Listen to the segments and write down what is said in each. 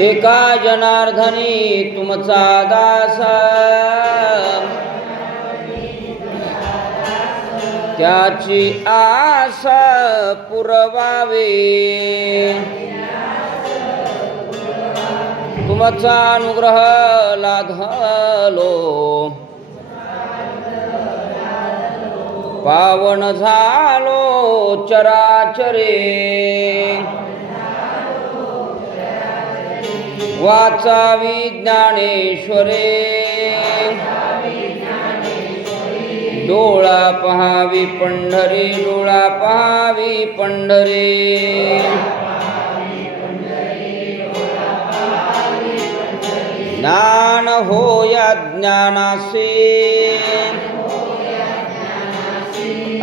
एका जनार्दनी तुमचा दास, त्याची आस पुरवावे. तुमचा अनुग्रह लाधलो, पावन झालो चराचरे. वाचावी ज्ञानेश्वरे, डोळा पहावी पंढरी, डोळा पहावी पंढरी. ज्ञान होया ज्ञानासे,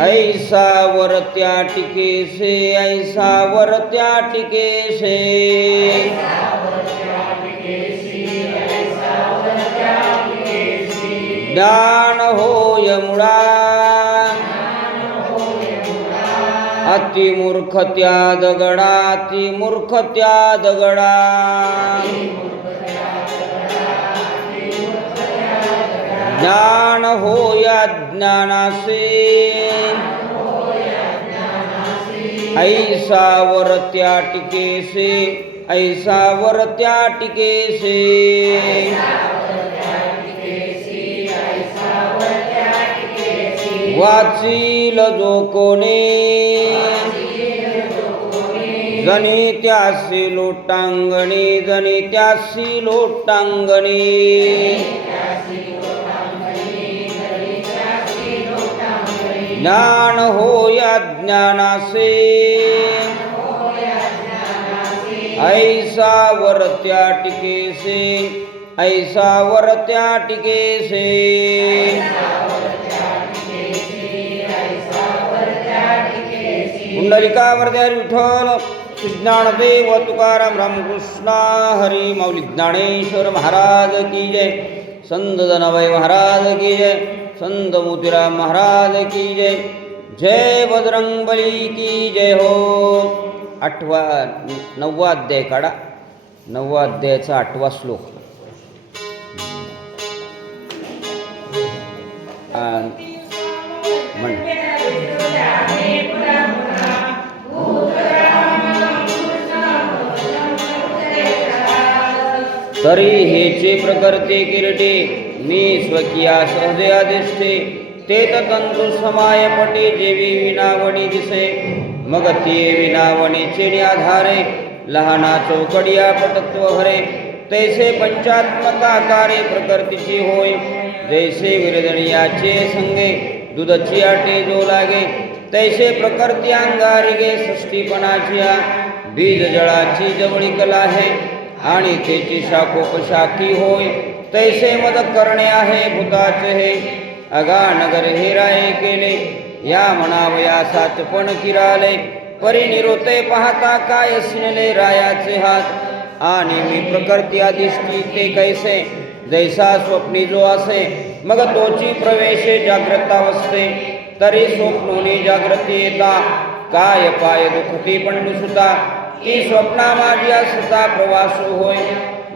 ऐसा वर त्या टिकेसे, ऐसा वर त्या टिकेसे. ज्ञान होय मुळा, अतिमूर्ख त्या दगडा, अतिमूर्ख त्या दगडा. ज्ञान होया ज्ञानासे, ऐसा वर त्या टिकेसे, ऐसा वर त्या टिकेसे. वाचील जो कोणी, जनी त्यासी लोटांगणी, जनी त्यासी लोटांगणी. ज्ञान होया ज्ञानासे, ऐसा वर त्या टिकेसे, ऐसा वर त्या टिकेसे. पुंडलिकावरती विठ्ठल ज्ञानदेव तुकाराम रामकृष्ण हरी माऊली ज्ञानेश्वर महाराज की जय. संत जनाबाई महाराज की जय. संत मोतीराम महाराज की जय. जय बजरंगबली की जय हो. 9वा अध्याय काढा. 9वा अध्यायाचा 8वा श्लोक. तरी हेचे प्रकर्ते किरटे, मी स्वकीया सहजयादिष्टे. ते तंतु समाय पटे, जेवी विनावणी दिसे. मग ते विनावणी चेणी आधारे, लहाना चौकडिया पटत्व हरे. तैसे पंचात्मकाकारे प्रकृतीची होय, जैसे विरजणीयाचे संगे दुधची आटे जो लागे. तैसे प्रकृती अंगारिगे सृष्टीपणाची, बीज जळाची जवळीक लाहे. आणि त्याची शाखोपशाखी होय, तैसे मद करणे आहे भूताचे हे. अगानगर हे राये केले, या म्हणावया साचपण किराले. परिनिरोते पाहता काय सिनले रायाचे हात. आणि मी प्रकृती अधिष्ठी ते कैसे, जैसा स्वप्नी जो असे. मग तोची प्रवेशे जागृतावस्थे, तरी स्वप्नोनी जागृती येता. काय पाय दुखती पंडुसुता, की स्वप्ना माझी असता प्रवास होय.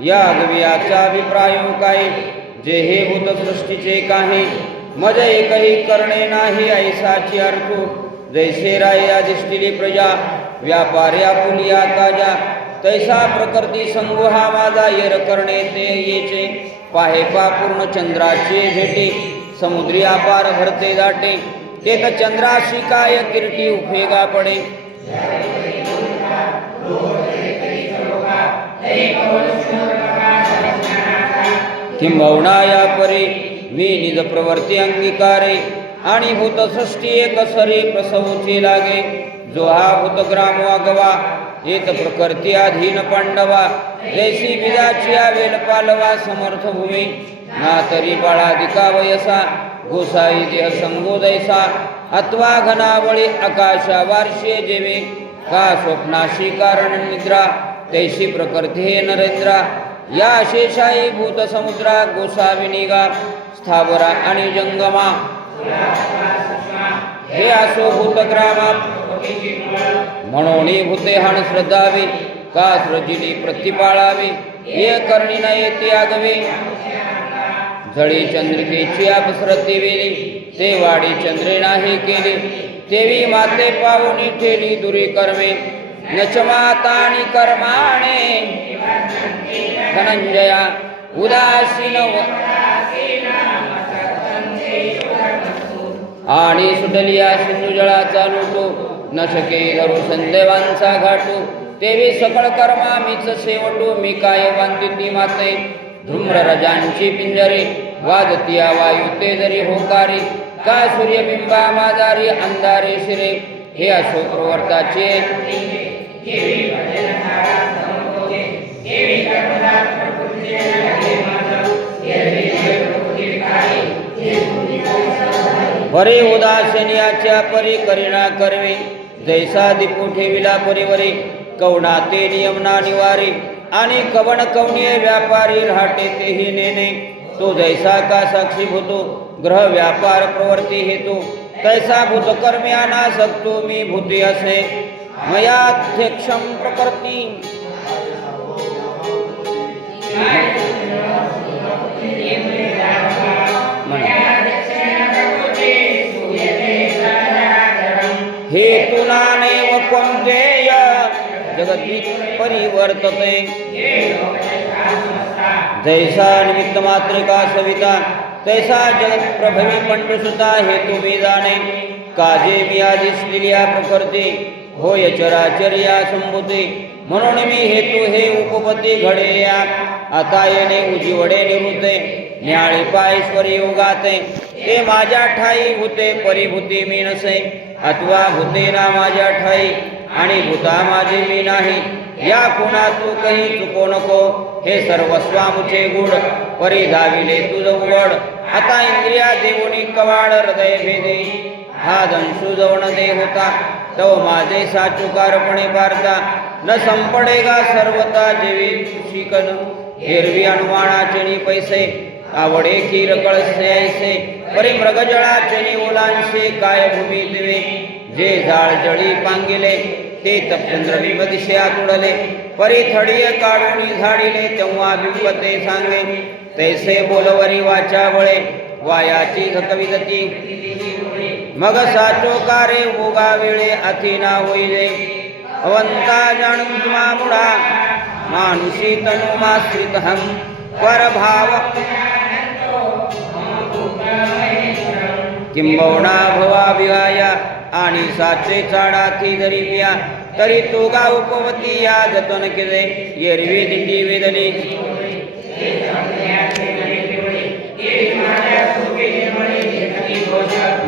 या गवियाचा अभिप्रायो काय, जे हे भूत सृष्टीचे काही. मज एकही करणे नाही ऐसाची अर्थ. जैसे राया दिष्टिली प्रजा, व्यापार्या पुलिया ताजा. तैसा प्रकृती संगो हा माझा येर करणे ते येचे. पाहे पा पूर्ण चंद्राचे भेटे, समुद्री अपार भरते दाटे. एक चंद्राशी काय किरटी उफेगा पडे. किंबहुना या परे मी निज प्रवर्ती अंगीकारे. आणि भूतसृष्टी एक सरी प्रसवचे लागे. जो हा भूतग्राम वागवा, एक प्रकृती अधीन पांडवा. जैसी बिजाची वेल पालवा समर्थ भूमी. ना तरी बाळाधिका वयसा, गोसाई देह संगो जैसा. अथवा घनावळी आकाशा वार्षे जेवे. का स्वप्नाशी कारण निद्रा, तैशी प्रकृती हे नरेंद्रा. या शेषाई भूत समुद्रा गोसावी निगा. स्थावरा आणि जंगमा, हे असो भूतग्रामा. म्हणून भूते हाण श्रद्धावी, का सृजिली प्रतिपाळावी. ये करणी न येते आगवे जळी चंद्रिकेची अपसरती वेली ते वाडी चंद्रे नाही केली तेवी माते पाहुनी ठेली दुरी कर्मे नच मातानी कर्माणे धनंजया उदासीन आणि सुटलिया सिंधू जळाचा लुटू न शके धरू संदेवांचा घाटू तेवी सकळ कर्मा मीच शेवटू मी काय बांधिती माते धूम्र रजांची पिंजरे वाजतिया वायू ते जरी होकारी का सूर्यबिंबा माजारी अंधारे शिरे हे अशोक प्रवर्ताचे परे उदासीनियाच्या परी करिणा करवे जैसा दीपू ठेविला परिवरे कवणा ते नियमना निवारे आणि कवण कवणीय व्यापारी राहते तेही नेने तो जैसा का साक्षी भूतो ग्रह व्यापार प्रवर्ती हेतू तैसा भूत कर्म्याना सक्तो मी भूती असे मयाध्यक्षम प्रकृती हेतुनानेव कोणतेय जगद्वित परिवर्तते जैसा निमित्त मात्र का सविता तैसा जगत प्रभवी पंडुसुता हेतु मी जाणे काजे मी आधीच लिहिल्या प्रकृती होय चराचर्या संभूती म्हणून मी हेतू हे उपपती घडे या आता येणे उजिवडे निवृत्ते न्याळी पायश्वरी योगाते ते माझ्या ठाई भूते परिभूती मी नसे अथवा भूते ना माझ्या ठाई आणि भूता माझे मी नाही या कोणा तू काही चुको नको हे सर्वस्वामुचे गुण परिधाविले तुझ उघड आता इंद्रिया देवोनी कवाड हृदय भेदे हा दंशु जवण दे होता तो माझे साचुकारपणे पारता न संपडेगा सर्वता जेवी शिकन हेरवी अनुमानाचे पैसे आवडे की रकळसे ऐसे परी मृगजळाचे ओलांशे काय भूमी दिवे जे जाळ जळी पांगिले ते तपचंद्र दिशे तुडले परी थडीय काढून झाडिले तेव्हा बिंबते सांगे तैसे बोलवरी वाचा बळे वायाची धकविदती मग साचोकारे भोगा वेळे अथिना होईले अवंता जाणून तुम्हा मुडा मानुषी तनुमाश्रित हम परभाव किंबवणा भवा विहाया आणि साचे चाडाथी जरी पिया तरी तो गा उपवती या जतन केले येरवी दिंडी वेदली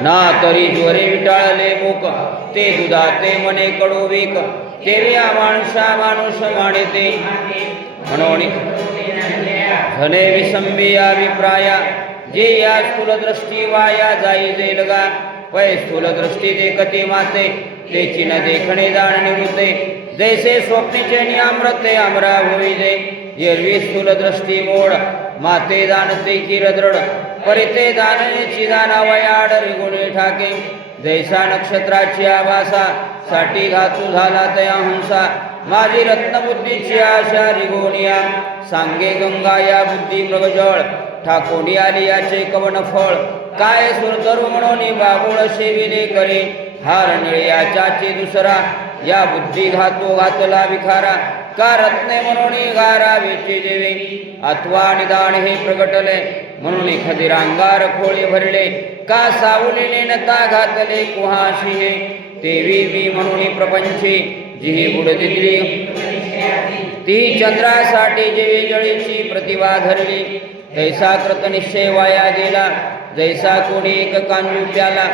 ना तरी ज्वरे विटाळले मुक ते दुधाते मने कडोविक तेव्या माणसा माणूस माणिते म्हणून धने विसंबिया विप्राया जे या स्थूल दृष्टी वाया जाई जेलगा पै स्थूल दृष्टी देखते माते तेची न देखणे जाण निवृत्ते जैसे स्वप्नीचे नियामृते अमरा होई दे येरवी स्थूल दृष्टी मोड माते जाणते की रद्रड परिते दाननेची दानावयाड रिगुणे ठाके जैसा नक्षत्राची आभासा साठी धातू झाला तया हंसा माझी रत्नबुद्धीची आशा रिगोनिया सांगे गंगा या बुद्धी मृगजळ ठाकोनी आली याचे कवन फळ काय सुरतरु म्हणून बाबुळ सेविले करे हार निळयाचाची दुसरा या बुद्धी घातो घातला विखारा का रत्ने म्हणून गारा वेची देवे अथवा निदान हे प्रगटले म्हणून खदिरांगार खोळे भरले का सावलीने नता घातले कुहाशी हे तेवी मी म्हणून प्रपंची जी बुड दिली ती चंद्रासाठी जेवी जळीची प्रतिभा धरली तैसा कृत निश्चय वाया गेला जैसा कोणी एक कांजू प्याला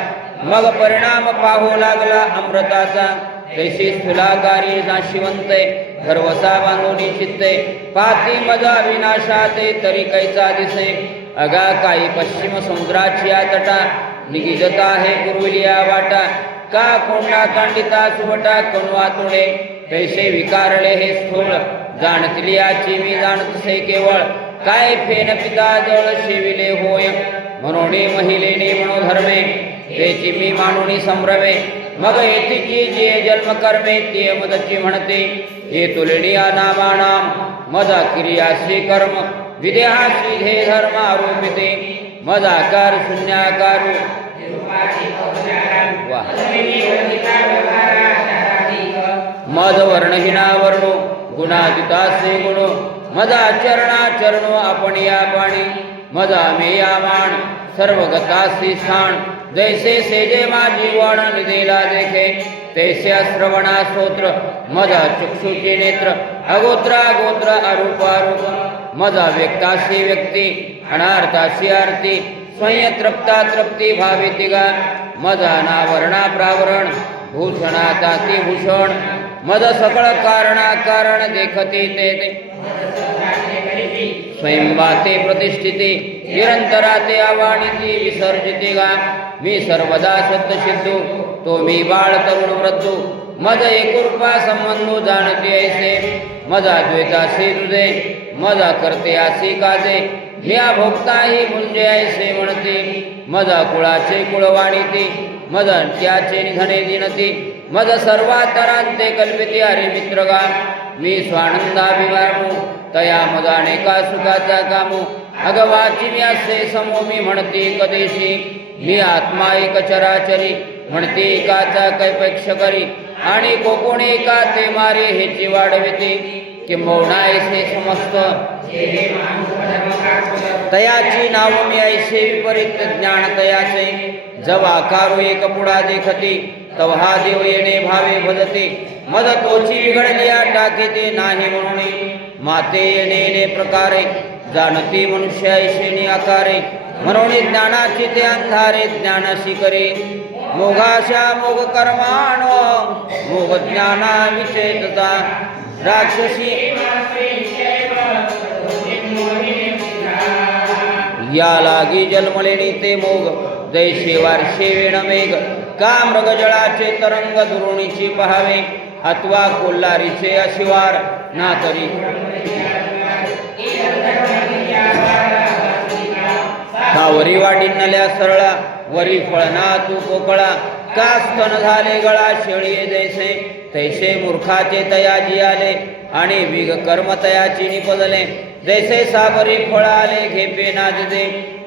मग परिणाम पाहू लागला अमृताचा तैशी स्थूलाकारी नाशिवंते गर्वसा बांधून चित्ते पाती मजा विनाशाते तरी कैचा दिसे अगा काही पश्चिम समुद्राची तटा निगिजता हे पूर्विलिया वाटा का कोंडा कांडिता सुवटा कणवा तुडे तैसे विकारले हे स्थूळ जाणतील याची मी जाणतसे केवळ काय फेन पिता जळ शेविले होय म्हणून महिलेने मनोधर्मे तेची मी मानुनी संभ्रमे मग येतिकी जे जन्म कर्मे ते मदची म्हणते हे तुलनिया नामानाम मजा क्रियासी कर्म विदेहासी हे धर्म आरोपिते मजाकार शून्याकार मद वर्णहीना वर्णो गुणातीतासे गुण मजा चरणाचरणो आपण या पाणी मजा मेया मान सर्वगतासी स्थान जैसे सेजे माझी वण निदेला देखे तैसे श्रवणा स्तोत्र मजा चक्षुचे नेत्र अगोत्रा गोत्र अरूपारूप मजा व्यक्ताशी व्यक्ती अनार्थाशी आरती स्वयं तृप्ती भावितिगा मजा नावरणा प्रावरण भूषणाता ती भूषण मद सकळ कारणा कारण देखते ते स्वयंबाते प्रतिष्ठिते निरंतराते आवाणिती विसर्जिते गा मी सर्वदा सत्य सिद्धू तो मी बाळ तरुण वृद्धू मज एकुरूपा संबंधो जाणते ऐसे मजा द्वैताशी तुझे मजा करते आसी काजे म्या भोगताही मुंजे ऐसे म्हणते मजा कुळाचे कुळवाणीती मज त्याचे निधने दिनती मज सर्वातरांते कल्पिते हरे मित्रगा मी स्वानंदाभिमानू तया मजाने का सुखाचा कामू अगवाची मी असे समो मी म्हणते कदेशी मी आत्मा एक चराचरी म्हणते एकाचा कैपेक्ष करी आणि कोकोणे एका ते मारे हेची वाढविते किंबहुना ऐसे समस्त तयाची नाव मी ऐसे विपरीत ज्ञान तयाचे जव आकारो एक पुढा देखती तवहा देव येणे भावे भजते मद तोची बिघडलिया टाकीते नाही म्हणून माते येणे प्रकारे जाणती मनुष्य ऐशेने आकारे म्हणून ज्ञानाची ते अंधारे ज्ञानाशी करे मोघाशा मोघ कर्माण मोघ ज्ञाना विचेतता राक्षसी या लागी जन्मलेनी ते मोग जैसे वारशे वेण मेघ का मृगजळाचे तरंग दुरुणीची पहावे अथवा कोल्हारीचे अशिवार ना तरी वरी वाडी नल्या सरळा वरी फळना तू कोकळा का स्तन झाले गळा शेळी जैसे तैसे मूर्खाचे तयाजी आले आणि विग कर्म तयाची निपजले जैसे साबरी फळ आले घेपे नाजदे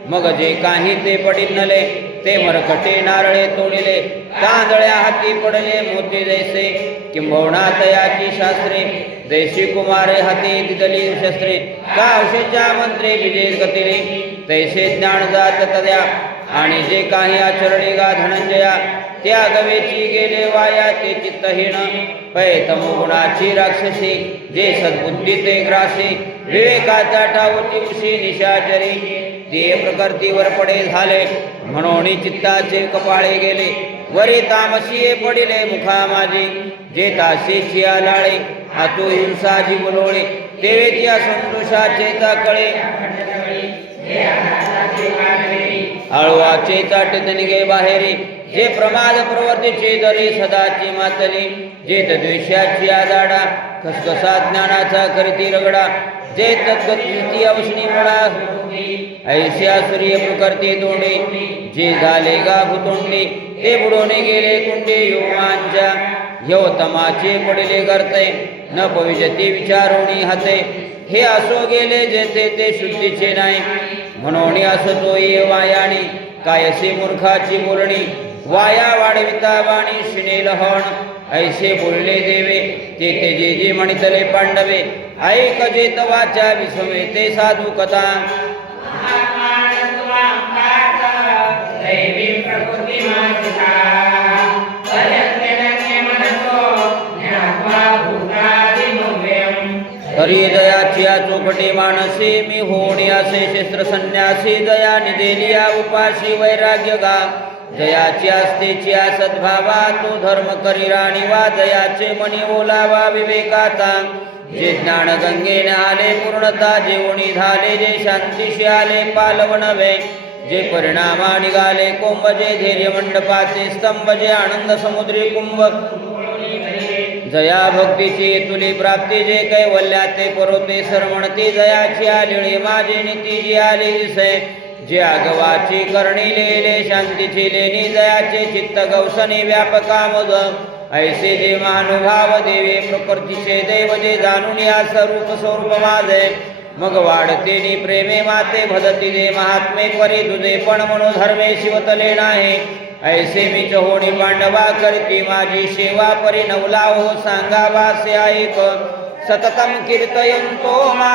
मग जे काही ते पडिनले ते मरकटे नारळे तोडिले तांदळ्या हाती पडले मोती जैसे किंबहुना तयाची शास्त्रे जैशी कुमारे हाती दिदली शस्त्रे का औषधा मंत्रे विजय गतिले तैसे ज्ञान जात तद्या आणि जे काही आचरणे गा धनंजया त्या गवेची गेले वाया ते चित्तहीन पै तमोगुणाची राक्षसी जे सद्बुद्धी ते ग्रासी विवेकाचा ठावती उशी निशाचरी ते प्रकृतीवर पडे झाले म्हणून चित्ताचे कपाळे गेले वरी तामसीये पडिले मुखा माझी जे ताशीची आलाळे हातू हिंसाजी बोलोळे तेवेची असंतोषाचे ताकळे आळवाचे चाटे तनिगे बाहेरी जे प्रमाद प्रवर्तीचे दरे सदाची मातली जे द्वेषाची आदाडा खसखसा ज्ञानाचा करती रगडा जे तद्गती अवशनी मुळा ऐश्या सूर्य प्रकर्ती तोंडे जे झाले गा भुतोंडे ते बुडवणे गेले कुंडे योमांच्या यवतमाचे पडिले करते न पविजती विचारोणी हाते हे असो गेले जेथे ते शुद्धीचे नाही म्हणून असतो ये वायाणी कायसे मूर्खाची बोलणी वाया वाढविता वाणी शिनेल हण ऐसे बोलले देवे ते जे जे म्हणितले पांडवे ऐक जेत वाचा विसमे ते साधू कथा हरी दयाची चोपटे मानसी मी होणी असे शस्त्र संन्यासी दया निदेलिया उपाशी वैराग्य गा जयाची असतेची सद्भावा तो धर्म करी राणी वा दयाचे मनी ओलावा विवेकाचा जे ज्ञान गंगेने आले पूर्णता जेवणी झाले जे शांतीशी आले पालवनवे जे परिणामा निघाले कुंभ जे धैर्य मंडपाचे स्तंभ जे आनंद समुद्री कुंभ जया भक्तीची तुली प्राप्ती जे कैवल्याते परोते सरमणती जयाची आलिळे माझे नीती जी आली दिसे जे आगवाची करणी लेले शांतीची लेणी जयाचे चित्त गौसनी व्यापकामोद ऐसे जे महानुभाव देवे प्रकृतीचे देव जे जाणून या स्वरूप माझे मग वाढते नि प्रेमे माते भदती दे महात्मे परी तुझे पण मनोधर्मे शिवतले नाही ऐसे मी चहोणी पांडवा करती माझी सेवा परी नवला हो सांगावासे ऐक सततम कीर्तयंतो मा